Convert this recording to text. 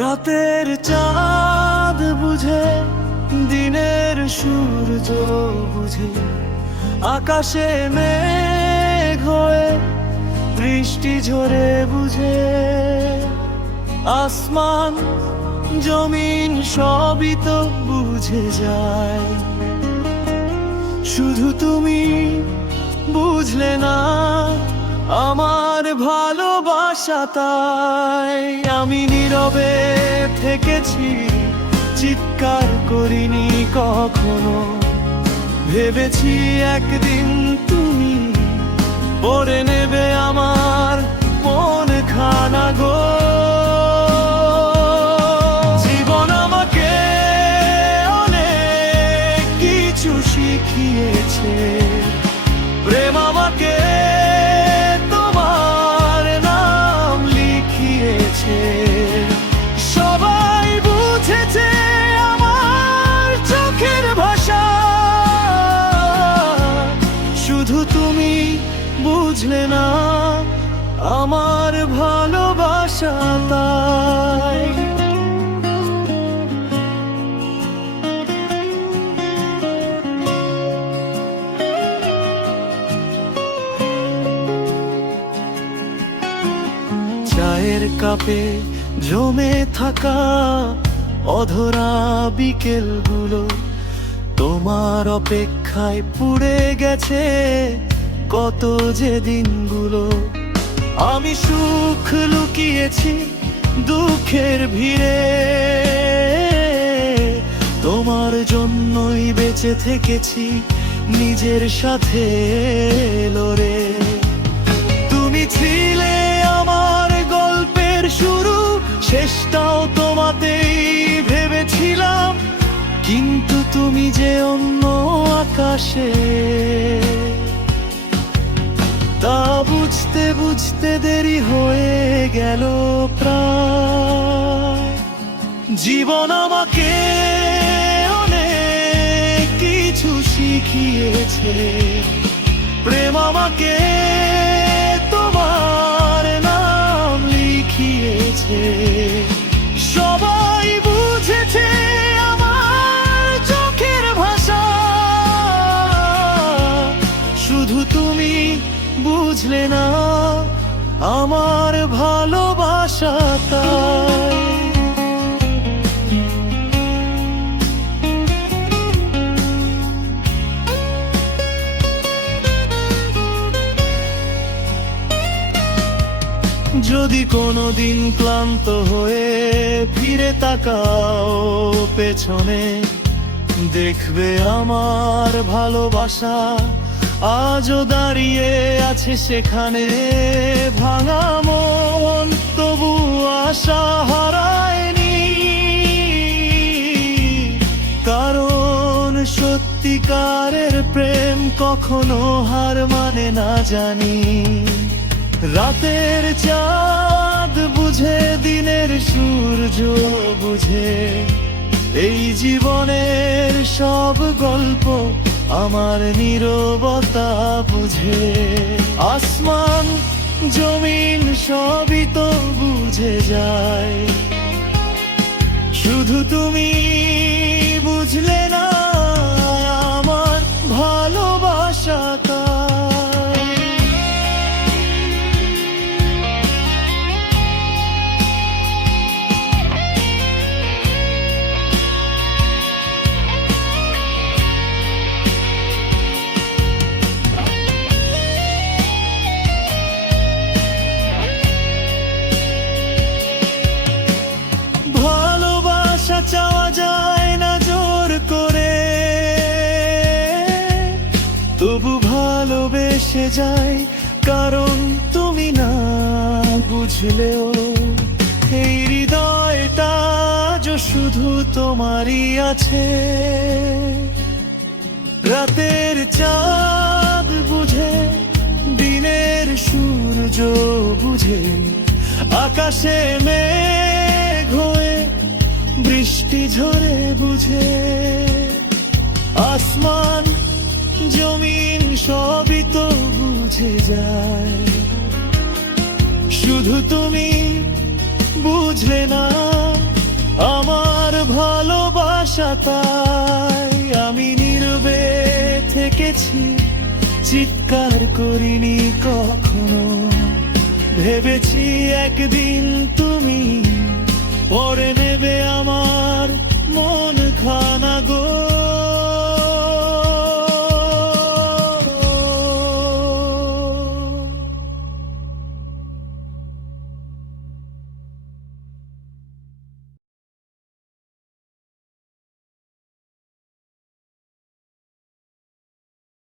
রাতের চাঁদ বুঝে, দিনের সূর্য বুঝে। আকাশে মেঘ হয়ে, বৃষ্টি ঝরে বুঝে। আসমান, জমিন সবই তো বুঝে যায়। শুধু তুমি বুঝলে না আমার ভালোবাসা তাই আমি নীরবে থেকেছি, চিৎকার করিনি কখনো। ভেবেছি একদিন তুমি পরে নেবে আমার বুঝলে না আমার ভালোবাসা তাই। চায়ের কাপে জমে থাকা অধরা বিকেলগুলো তোমার অপেক্ষায় পুড়ে গেছে। কত যে দিনগুলো আমি সুখ লুকিয়েছি দুঃখের ভিড়ে। তোমার জন্যই বেঁচে থেকেছি নিজের সাথে লড়ে। তুমি ছিলে আমার গল্পের শুরু, শেষটাও তোমাতেই ভেবেছিলাম। কিন্তু তুমি যে অন্য আকাশে তা বুঝতে বুঝতে দেরি হয়ে গেল জীবন আমাকে অনেক কিছু শিখিয়েছে। প্রেম আমাকে তোমার নাম লিখিয়েছে। বুঝলে না আমার ভালোবাসা যদি কোনোদিন ক্লান্ত হয়ে ফিরে তাকাও পেছনে দেখবে আমার ভালোবাসা আজও দাঁড়িয়ে আছে সেখানে ভাঙা মন, তবু আশা হারায়নি। কারণ সত্যিকারের প্রেম কখনো হার মানে না জানি। রাতের চাঁদ বুঝে, দিনের সূর্য বুঝে। এই জীবনের সব গল্প আমার নীরবতা বুঝে। আসমান জমিন সবই তো বুঝে যায়। শুধু তুমি তবু ভালোবেসে যাই, কারণ তুমি না বুঝলেও এই হৃদয়টা শুধু তোমারই আছে। রাতের চাঁদ বুঝে, দিনের সূর্য বুঝে, আকাশে মেঘ হয়ে বৃষ্টি ঝরে বুঝে। আসমান জমিন সবই তো বুঝে যায়। শুধু তুমি বুঝলে না, আমার ভালোবাসা তাই আমি নীরবে থেকেছি, চিৎকার করিনি কখনো। ভেবেছি একদিন তুমি পরে নেবে আমার মন খানা গো।